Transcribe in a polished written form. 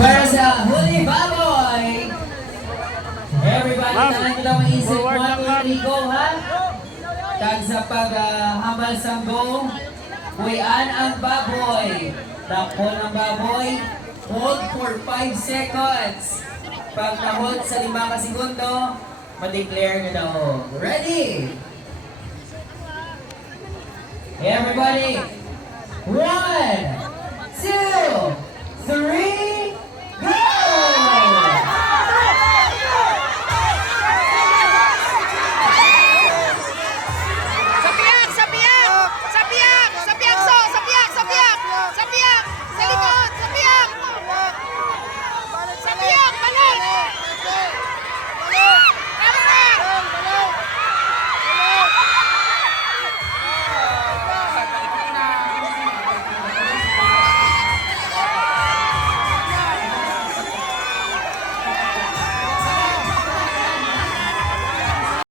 Para sa huli baboy. Everybody, tanan ko na maisip. 1, 2, 3, go ha. Tag sa paghambal sa go. Buyan ang baboy. Takbo ng baboy. Hold for 5 seconds. Pag na-hold sa 5 segundo, ma-declare nyo na hold. Ready? Everybody. 1, 2, 3.